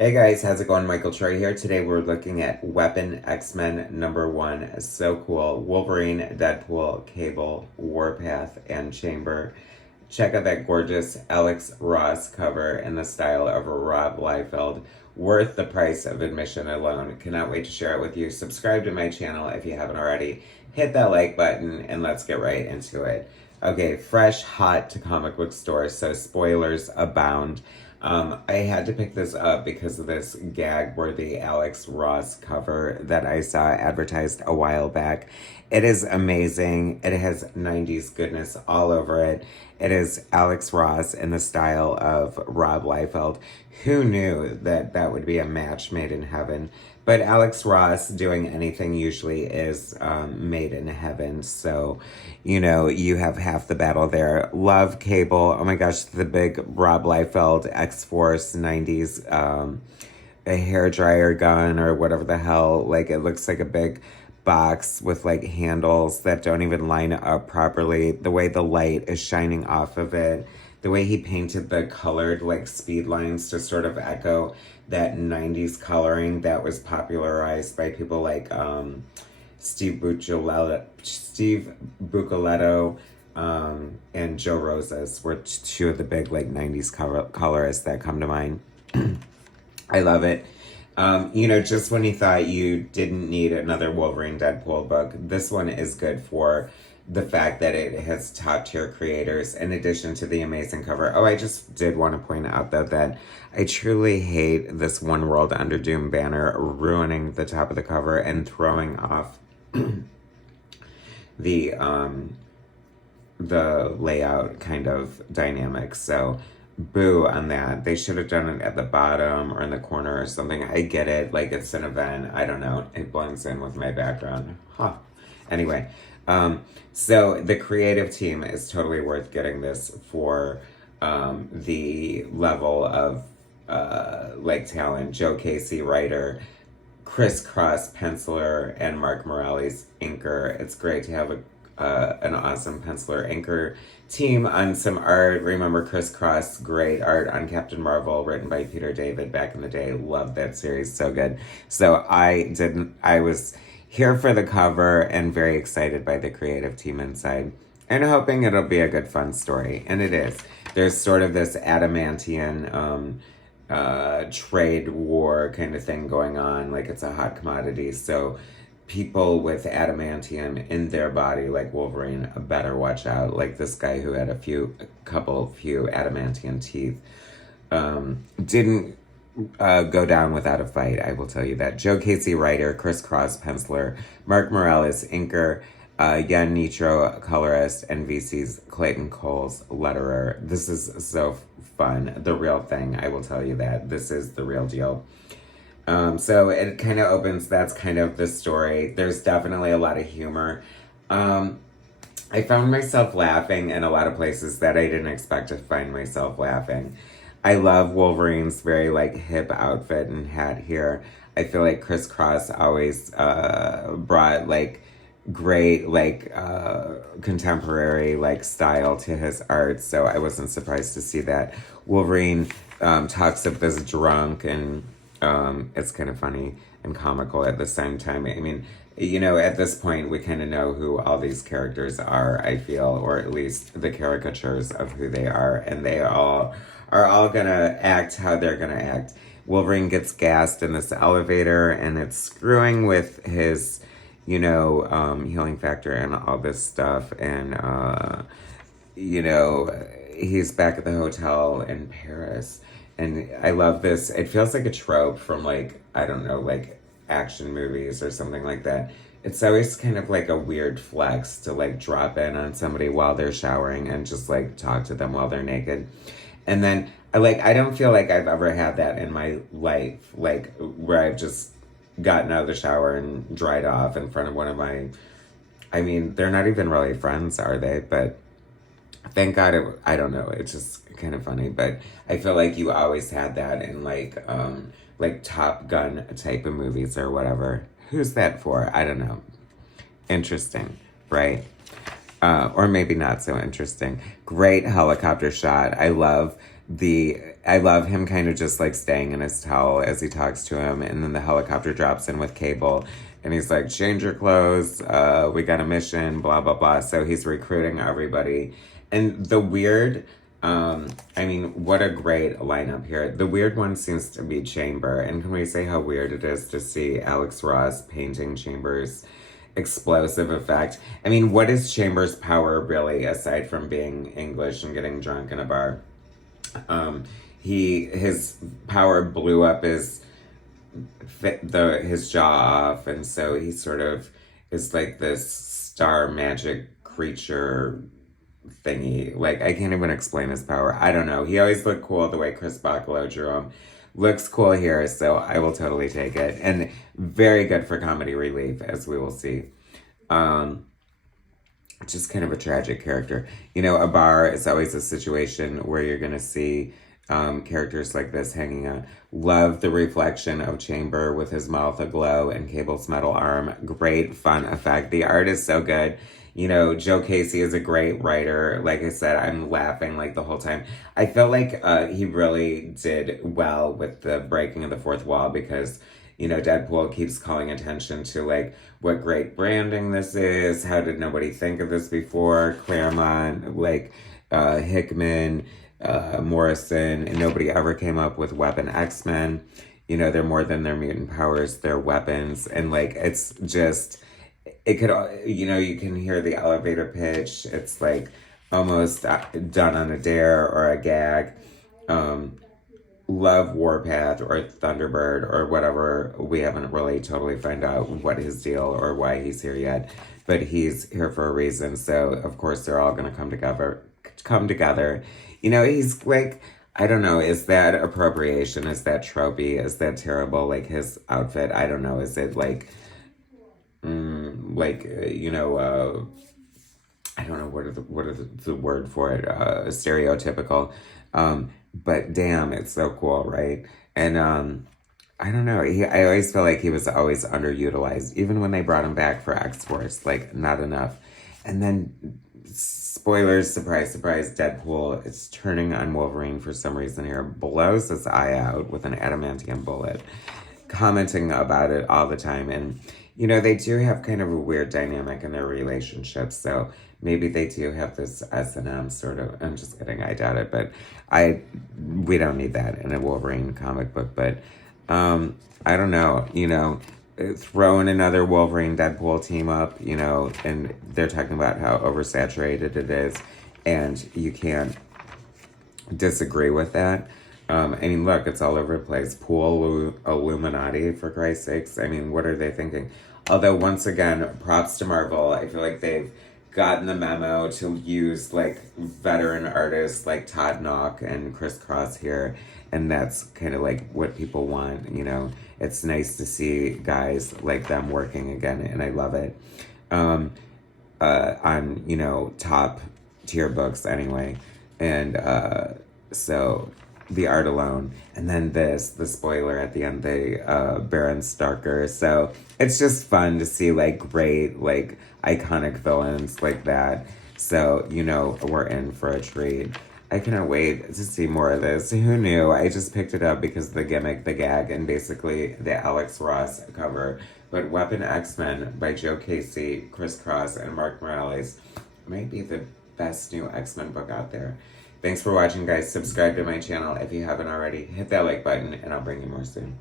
Hey guys, how's it going? Michael Troy here. Today we're looking at Weapon X-Men #1. So cool. Wolverine, Deadpool, Cable, Warpath, and Chamber. Check out that gorgeous Alex Ross cover in the style of Rob Liefeld. Worth the price of admission alone. Cannot wait to share it with you. Subscribe to my channel if you haven't already. Hit that like button and let's get right into it. Okay, fresh, hot to comic book stores, so spoilers abound. I had to pick this up because of this gag-worthy Alex Ross cover that I saw advertised a while back. It is amazing. It has 90s goodness all over it. It is Alex Ross in the style of Rob Liefeld. Who knew that that would be a match made in heaven? But Alex Ross doing anything usually is made in heaven. So, you have half the battle there. Love Cable. Oh my gosh, the big Rob Liefeld X-Force 90s a hairdryer gun or whatever the hell. Like, it looks like a big box with like handles that don't even line up properly. The way the light is shining off of it. The way he painted the colored like speed lines to sort of echo that 90s coloring that was popularized by people like Steve Buccellato, and Joe Rosas were two of the big like 90s colorists that come to mind. I love it. Just when you thought you didn't need another Wolverine Deadpool book, this one is good for the fact that it has top tier creators in addition to the amazing cover. Oh, I just did want to point out though that I truly hate this One World Under Doom banner ruining the top of the cover and throwing off the layout kind of dynamic. So boo on that. They should have done it at the bottom or in the corner or something. I get it, like it's an event. I don't know. It blends in with my background. Huh. Anyway, so the creative team is totally worth getting this for the level of like talent. Joe Casey, writer, Chris Cross, penciler, and Mark Morales, inker. It's great to have an awesome penciler inker team on some art. Remember Chris Cross, great art on Captain Marvel, written by Peter David back in the day. Loved that series, so good. So I was here for the cover and very excited by the creative team inside and hoping it'll be a good fun story. And it is. There's sort of this adamantium trade war kind of thing going on, like it's a hot commodity. So people with adamantium in their body, like Wolverine, better watch out. Like this guy who had a few adamantium teeth, didn't go down without a fight, I will tell you that. Joe Casey, writer, Chris Cross, penciler, Mark Morales, inker, Yen Nitro, colorist, and VC's Clayton Coles, letterer. This is so fun. The real thing, I will tell you that. This is the real deal. So it kind of opens, that's kind of the story. There's definitely a lot of humor. I found myself laughing in a lot of places that I didn't expect to find myself laughing. I love Wolverine's very like hip outfit and hat here. I feel like Chris Cross always brought like great like contemporary like style to his art, so I wasn't surprised to see that. Wolverine talks of this drunk, and it's kind of funny and comical at the same time. I mean, at this point we kind of know who all these characters are, I feel, or at least the caricatures of who they are, and they are all gonna act how they're gonna act. Wolverine gets gassed in this elevator and it's screwing with his healing factor and all this stuff, and he's back at the hotel in Paris. And I love this. It feels like a trope from like, I don't know, like action movies or something like that. It's always kind of like a weird flex to like drop in on somebody while they're showering and just like talk to them while they're naked. And then I don't feel like I've ever had that in my life, like where I've just gotten out of the shower and dried off in front of one of my, I mean, they're not even really friends, are they? But thank God, I don't know, it's just kind of funny, but I feel like you always had that in like Top Gun type of movies or whatever. Who's that for? I don't know. Interesting, right? Or maybe not so interesting. Great helicopter shot. I love I love him kind of just like staying in his towel as he talks to him, and then the helicopter drops in with Cable, and he's like, change your clothes, we got a mission, blah blah blah. So he's recruiting everybody. And the weird, I mean, what a great lineup here. The weird one seems to be Chamber. And can we say how weird it is to see Alex Ross painting Chamber's explosive effect? I mean, what is Chamber's power really, aside from being English and getting drunk in a bar? His power blew up his jaw off, and so he sort of is like this star magic creature thingy. Like, I can't even explain his power. I don't know. He always looked cool the way Chris Bachalo drew him. Looks cool here, so I will totally take it. And very good for comedy relief, as we will see. Just kind of a tragic character. You know, a bar is always a situation where you're going to see characters like this hanging out. Love the reflection of Chamber with his mouth aglow and Cable's metal arm. Great fun effect. The art is so good. You know, Joe Casey is a great writer. Like I said, I'm laughing like the whole time. I felt like he really did well with the breaking of the fourth wall, because, you know, Deadpool keeps calling attention to like what great branding this is. How did nobody think of this before? Claremont, like Hickman, Morrison, and nobody ever came up with Weapon X-Men. You know, they're more than their mutant powers, they're weapons. And like, it's just, it could, you know, you can hear the elevator pitch. It's like almost done on a dare or a gag. Love Warpath or Thunderbird or whatever. We haven't really totally found out what his deal or why he's here yet, but he's here for a reason. So of course they're all going to come together. You know, he's like, I don't know, is that appropriation? Is that tropey? Is that terrible? Like his outfit, I don't know. Is it like, you know, I don't know what are the word for it, stereotypical, but damn, it's so cool, right? And I don't know, I always feel like he was always underutilized, even when they brought him back for X-Force, like not enough. And then spoilers, surprise surprise, Deadpool is turning on Wolverine for some reason here, blows his eye out with an adamantium bullet, commenting about it all the time. And you know, they do have kind of a weird dynamic in their relationship, so maybe they do have this S&M sort of, I'm just kidding, I doubt it, but we don't need that in a Wolverine comic book. But I don't know, you know, throw in another Wolverine Deadpool team up, you know, and they're talking about how oversaturated it is, and you can't disagree with that. I mean, look, it's all over the place. Pool Illuminati, for Christ's sakes. I mean, what are they thinking? Although, once again, props to Marvel. I feel like they've gotten the memo to use, like, veteran artists like Todd Nauck and Chris Cross here. And that's kind of, like, what people want, you know. It's nice to see guys like them working again, and I love it. On, you know, top tier books anyway. And so the art alone, and then the spoiler at the end, the Baron Starker. So it's just fun to see like great, like iconic villains like that. So, you know, we're in for a treat. I cannot wait to see more of this. Who knew? I just picked it up because of the gimmick, the gag, and basically the Alex Ross cover. But Weapon X-Men by Joe Casey, Chris Cross, and Mark Morales might be the best new X-Men book out there. Thanks for watching, guys. Subscribe to my channel if you haven't already. Hit that like button, and I'll bring you more soon.